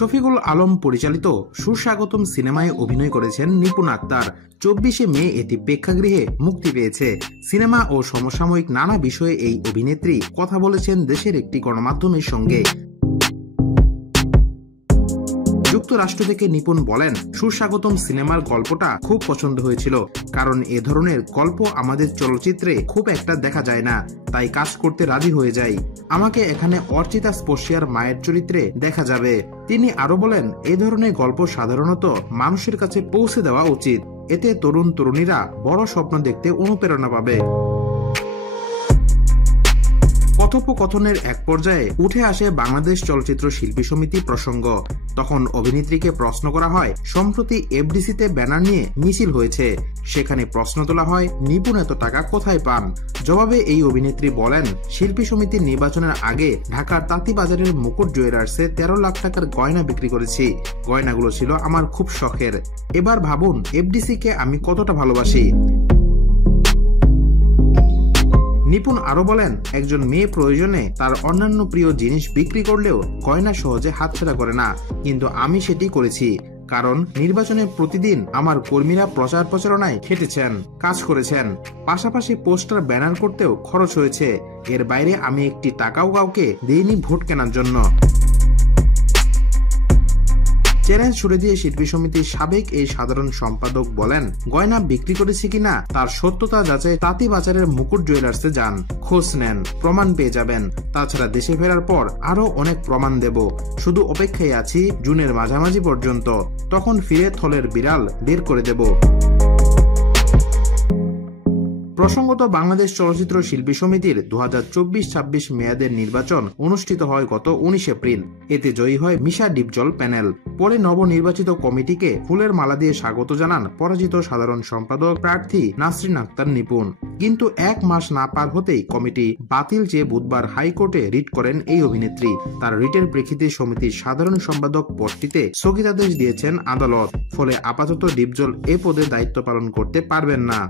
শফিকুল আলম পরিচালিত সুস্বাগতম সিনেমায় অভিনয় করেছেন নিপুণ আক্তার। 24শে মে এটি প্রেক্ষাগৃহে মুক্তি পেয়েছে। সিনেমা ও সমসাময়িক নানা বিষয়ে এই অভিনেত্রী কথা বলেছেন দেশের একটি গণমাধ্যমের সঙ্গে। যুক্তরাষ্ট্র থেকে নিপুণ বলেন, সুস্বাগতম সিনেমার গল্পটা খুব পছন্দ হয়েছিল, কারণ এ ধরনের গল্প আমাদের চলচ্চিত্রে খুব একটা দেখা যায় না, তাই কাজ করতে রাজি হয়ে যাই। আমাকে এখানে অর্চিতা স্পর্শিয়ার মায়ের চরিত্রে দেখা যাবে। তিনি আরো বলেন, এ ধরনের গল্প সাধারণত মানুষের কাছে পৌঁছে দেওয়া উচিত, এতে তরুণ তরুণীরা বড় স্বপ্ন দেখতে অনুপ্রেরণা পাবে। কথোপকথনের এক পর্যায়ে উঠে আসে বাংলাদেশ চলচ্চিত্র শিল্পী সমিতি প্রসঙ্গ। তখন অভিনেত্রীকে প্রশ্ন করা হয়, সম্প্রতি এফডিসিতে ব্যানার নিয়ে মিছিল হয়েছে, সেখানে প্রশ্ন তোলা হয় নিপুণ এত টাকা কোথায় পান। জবাবে এই অভিনেত্রী বলেন, শিল্পী সমিতির নির্বাচনের আগে ঢাকার তাঁতীবাজারের মুকুট জুয়েলার্সে 13 লাখ টাকার গয়না বিক্রি করেছি। গয়নাগুলো ছিল আমার খুব শখের। এবার ভাবুন এফডিসি কে আমি কতটা ভালোবাসি। নিপুণ আরো বলেন, একজন মেয়ে প্রয়োজনে তার অন্যান্য প্রিয় জিনিস বিক্রি করলেও গয়না সহজে হাতছাড়া করে না, কিন্তু আমি সেটি করেছি, কারণ নির্বাচনে প্রতিদিন আমার কর্মীরা প্রচার প্রচারণায় খেটেছেন, কাজ করেছেন, পাশাপাশি পোস্টার ব্যানার করতেও খরচ হয়েছে। এর বাইরে আমি একটি টাকাও কাউকে দেইনি ভোট কেনার জন্য। চ্যালেঞ্জ ছুড়ে দিয়ে শিল্পী সমিতির সাবেক এই সাধারণ সম্পাদক বলেন, গয়না বিক্রি করেছি কিনা তার সত্যতা যাচাই তাঁতীবাজারের মুকুট জুয়েলার্সে যান, খোঁজ নেন, প্রমাণ পেয়ে যাবেন। তাছাড়া দেশে ফেরার পর আরো অনেক প্রমাণ দেব। শুধু অপেক্ষায় আছি জুনের মাঝামাঝি পর্যন্ত, তখন ফিরে থলের বিড়াল বের করে দেব। প্রসঙ্গত, বাংলাদেশ চলচ্চিত্র শিল্পী সমিতির 2024-26 মেয়াদের নির্বাচন অনুষ্ঠিত হয় গত 19 এপ্রিল। এতে জয়ী হয় মিশা ডিপজল প্যানেল। পরে নবনির্বাচিত কমিটিকে ফুলের মালা দিয়ে স্বাগত জানান পরাজিত সাধারণ সম্পাদক প্রার্থী নাসরিন আক্তার নিপুণ। কিন্তু 1 মাস না পার হতেই কমিটি বাতিল চেয়ে বুধবার হাইকোর্টে রিট করেন এই অভিনেত্রী। তার রিটের প্রেক্ষিতে সমিতির সাধারণ সম্পাদক পদটিতে স্থগিতাদেশ দিয়েছেন আদালত। ফলে আপাতত ডিপজল এ পদে দায়িত্ব পালন করতে পারবেন না।